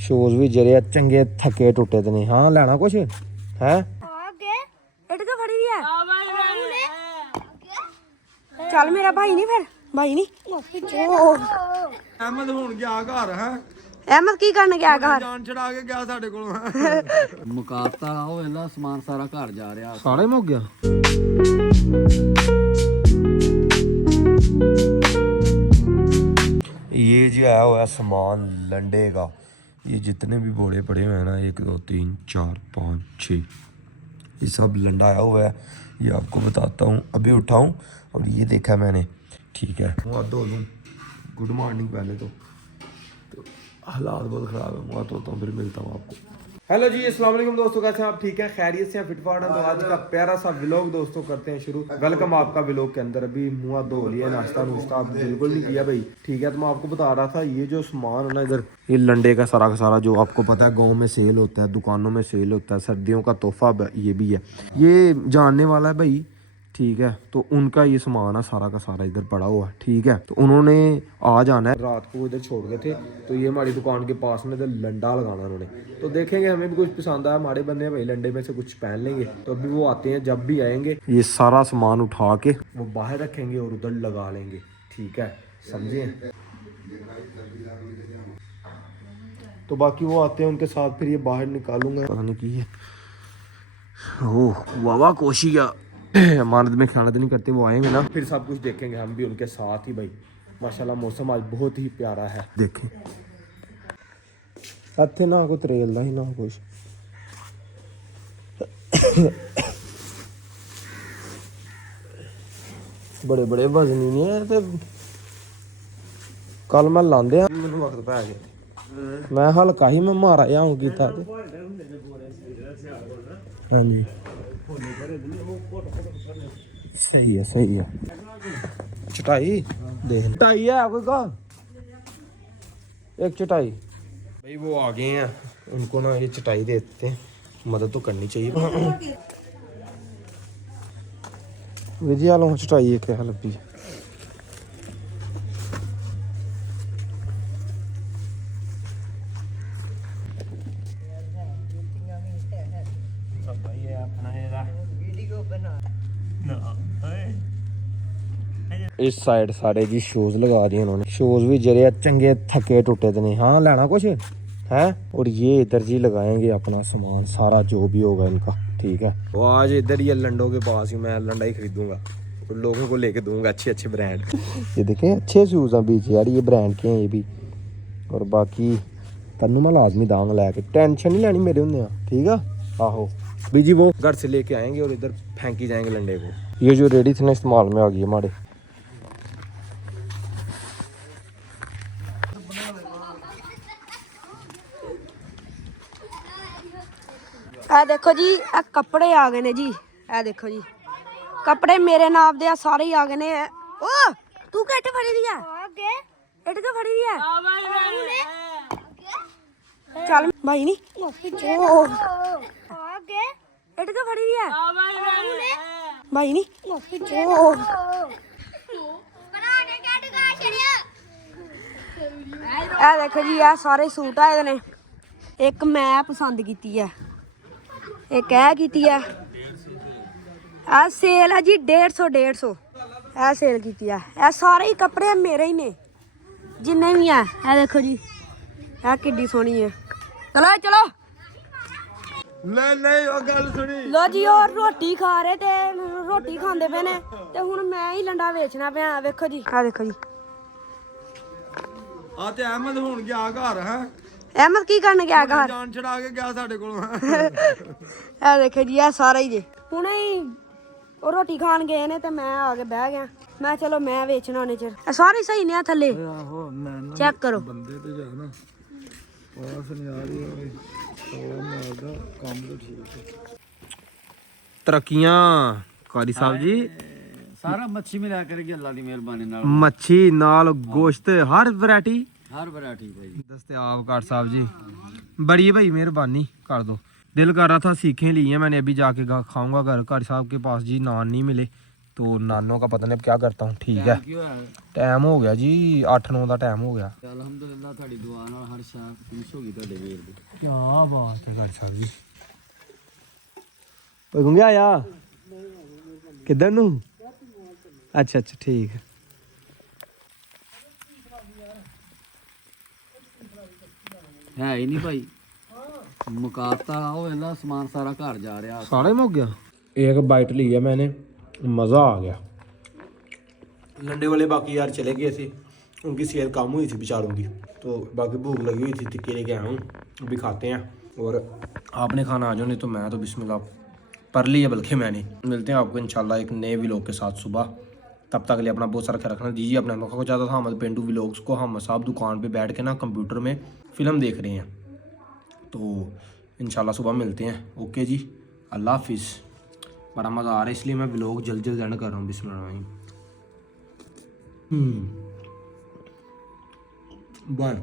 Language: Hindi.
ਸ਼ੋਜ਼ ਵੀ ਜਿਹੜੇ ਚੰਗੇ ਥੱਕੇ ਟੁੱਟੇ ਤੇ ਨੇ। ਹਾਂ ਲੈਣਾ ਕੁਛ ਹੈ ਇਟਕਾ ਫੜੀ ਦੀ ਹੈ ਚੱਲ ਮੇਰਾ ਭਾਈ ਨਹੀਂ ਫਿਰ ਭਾਈ ਨਹੀਂ ਅਹਿਮਦ ਹੁਣ ਗਿਆ ਘਰ ਹੈ। ਅਹਿਮਦ ਕੀ ਕਰਨ ਗਿਆ ਘਰ? ਜਾਨ ਛੜਾ ਕੇ ਗਿਆ ਸਾਡੇ ਕੋਲੋਂ। ਮੁਕਾਤਾ ਉਹ ਇਹਦਾ ਸਮਾਨ ਸਾਰਾ ਘਰ ਜਾ ਰਿਹਾ ਸਾਰਾ ਹੀ ਮੁੱਕ ਗਿਆ। ये जो आया हुआ है सामान लंडे का, ये जितने भी बोरे पड़े हुए हैं ना 1 2 3 4 5 6 ये सब लंडा आया हुआ है। ये आपको बताता हूँ, अभी उठाऊँ और ये देखा मैंने। ठीक है मुँह धो लूँ। गुड मॉर्निंग पहले तो हालात बहुत ख़राब है। मुँह धोता हूँ फिर मिलता हूँ आपको। हेलो जी अस्सलाम वालेकुम दोस्तों, कैसे हैं आप? ठीक है, खैरियत से हैं, फिटफाट हैं। तो आज का प्यारा सा व्लॉग दोस्तों करते हैं शुरू। वेलकम आपका व्लॉग के अंदर। अभी मुँह धो लिया, नाश्ता नुश्ता बिल्कुल नहीं किया भाई। ठीक है, तो मैं आपको बता रहा था ये जो सामान है ना इधर, ये लंडे का सारा जो आपको पता है गाँव में सेल होता है, दुकानों में सेल होता है, सर्दियों का तोहफा ये भी है। ये जानने वाला है भाई, ठीक है, तो उनका ये सामान है सारा का सारा इधर पड़ा हुआ है। ठीक है, तो उन्होंने आज आना है, रात को इधर छोड़ गए थे, तो ये हमारी दुकान के पास में इधर लंडा लगाना उन्होंने। तो देखेंगे, हमें भी कुछ पसंद आया, हमारे बंदे भाई लंडे में से कुछ पहन लेंगे। तो अभी वो आते हैं, जब भी आएंगे ये सारा सामान उठा के वो बाहर रखेंगे और उधर लगा लेंगे। ठीक है, समझे? तो बाकी वो आते हैं, उनके साथ फिर ये बाहर निकालूंगा। पता नहीं की है, ओह वाह कोशी का मानद में खाना तो नहीं करते, वो आएंगे ना फिर सब कुछ देखेंगे हम भी उनके साथ ही भाई। माशाल्लाह मौसम आज बहुत ही प्यारा है। देखें इत्थे ना कोई तरेल दा ही ना कुछ। बड़े बड़े वजनी नहीं है ते कल मैं लांदे मैनू वक्त पै गया, मैं हल्का ही मैं मारा आऊँ कीता ते सही है सही है। चटाई देख, चटाई है कोई का? एक चटाई भाई वो आ गए हैं, उनको ना ये चटाई देते हैं, मदद तो करनी चाहिए। विजय लो चटाई एक है लब्बी। इस साइड सारे जी शूज लगा दिए उन्होंने। शूज भी जरे चंगे थके टुटे तो नहीं। हाँ लेना कुछ है। और ये इधर जी लगाएंगे अपना सामान सारा जो भी होगा इनका। ठीक है, वो आज इधर ये लंडों के पास ही मैं लंडा ही खरीदूंगा और लोगों को लेके दूंगा अच्छे ब्रांड। ये देखें अच्छे शूज हैं बीच यार, ये ब्रांड के हैं ये भी। और बाकी तन्नू मैं लाजमी दांग लैके, टेंशन नहीं लेनी मेरे होंगे। ठीक है आहो बीजी, वो घर से लेके आएंगे और इधर फेंकी जाएंगे लंडे को। ये जो रेडी थे ना इस्तेमाल में आ गई हमारे। ਇਹ ਦੇਖੋ ਜੀ, ਇਹ ਕੱਪੜੇ ਆ ਗਏ ਨੇ ਜੀ। ਇਹ ਦੇਖੋ ਜੀ ਕੱਪੜੇ ਮੇਰੇ ਨਾਪ ਦੇ ਆ ਸਾਰੇ ਹੀ ਆ ਗਏ ਨੇ। ਓ ਤੂੰ ਕਿੱਟ ਫੜੀ ਦੀ ਆ? ਇੱਟ ਕਿਉਂ ਫੜੀ ਦੀ ਆ? ਚੱਲ ਭਾਈ ਨਹੀਂ ਇੱਟ ਕਿਉਂ ਫੜੀ ਦੀ ਆ? ਭਾਈ ਨਹੀਂ ਇਹ ਦੇਖੋ ਜੀ, ਇਹ ਸਾਰੇ ਸੂਟ ਆਏ ਨੇ। ਇੱਕ ਮੈਂ ਪਸੰਦ ਕੀਤੀ ਹੈ, एक है की है सेल है जी 150 है सेल की है। सारे ही कपड़े मेरे ही ने जिन्ने भी है। है देखो जी है किड्डी सोहनी है। चलो चलो लो जी, और रोटी खा रहे थे, रोटी खाते पे ने ते हुण मैं ही लंडा बेचना पे। देखो जी, है देखो जी अहमद हुण गया घर है। अहमद की करन गया घर? जान छड़ा के गया साडे कोलों। ਇਹ ਦੇਖੋ ਜੀ, ਇਹ ਸਾਰਾ ਹੀ ਜੇ ਹੁਣੇ ਹੀ ਉਹ ਰੋਟੀ ਖਾਣ ਗਏ ਨੇ ਤੇ ਮੈਂ ਆ ਕੇ ਬਹਿ ਗਿਆ। ਮੈਂ ਚਲੋ ਮੈਂ ਵੇਚਣਾ ਉਹਨੇ ਚਿਰ। ਇਹ ਸਾਰੇ ਸਹੀ ਨੇ ਆ ਥੱਲੇ ਚੈੱਕ ਕਰੋ। ਬੰਦੇ ਤੇ ਜਾਣਾ ਪਾਸ ਨਹੀਂ ਆ ਰਹੀ ਹੋਵੇ तो मारदा काम तो ठीक है। तरक्कियां कारी साहब जी, ਸਾਰਾ ਮੱਛੀ ਮਿਲਾ ਕਰਕੇ ਅੱਲਾ ਦੀ ਮਿਹਰਬਾਨੀ ਨਾਲ मच्छी नाल गोश्त हर वैरायटी ਹਰ ਵੈਰਾਈਟੀ ਭਾਈ दस्तयाब। कार साहब जी बड़ी भाई मेहरबानी कर दो। दिल कर रहा था सीखें ली हैं मैंने, अभी जाके खाऊंगा घर। कार साहब के पास जी नान नहीं मिले तो नानों का पता नहीं अब क्या करता हूँ। ठीक है, टाइम हो गया जी 8-9 का टाइम हो गया। अल्हम्दुलिल्लाह ਅੱਲਾ ਤੁਹਾਡੀ ਦੁਆ ਨਾਲ ਹਰ ਸ਼ਾਹ ਖੁਸ਼ ਹੋ ਗਈ ਤੁਹਾਡੇ ਵੀਰ ਦੀ। ਕੀ ਬਾਤ ਹੈ ਘਰ ਸਾਹਿਬ ਜੀ। ਓਏ ਗੁੰਗਿਆ ਆਇਆ ਕਿੱਧਰ ਨੂੰ? ਅੱਛਾ ਅੱਛਾ ਠੀਕ ਹੈ। ਹੈ ਹੀ ਨਹੀਂ ਭਾਈ, ਮੁਕਾਤਾ ਉਹ ਵੇਲਾ ਸਮਾਨ ਸਾਰਾ ਘਰ ਜਾ ਰਿਹਾ। सारा ही मुक गया। एक बाइट ली है मैंने, मज़ा आ गया। लंडे वाले बाकी यार चले गए थे, उनकी सेल कम हुई थी बेचारों की, तो बाकी भूख लगी हुई थी, टिक्के लेके आया हूँ, अभी खाते हैं। और आपने खाना आ जाओ, नहीं तो मैं तो बिस्मिल्लाह पर ली है बल्कि मैंने। मिलते हैं आपको इंशाल्लाह एक नए व्लॉग के साथ सुबह। तब तक के लिए अपना बहुत सारा ख्याल रखना। दीजिए अपने मौका को ज़्यादा था हम पेंडू व्लॉग्स को। हम साहब दुकान पे बैठ के ना कंप्यूटर में फ़िल्म देख रहे हैं, तो इंशाल्लाह सुबह मिलते हैं। ओके जी, अल्लाह हाफिज़। बड़ा मज़ा आ रहा है इसलिए मैं व्लॉग जल्द जल्द एंड कर रहा हूँ। बिस्मिल्लाह। वन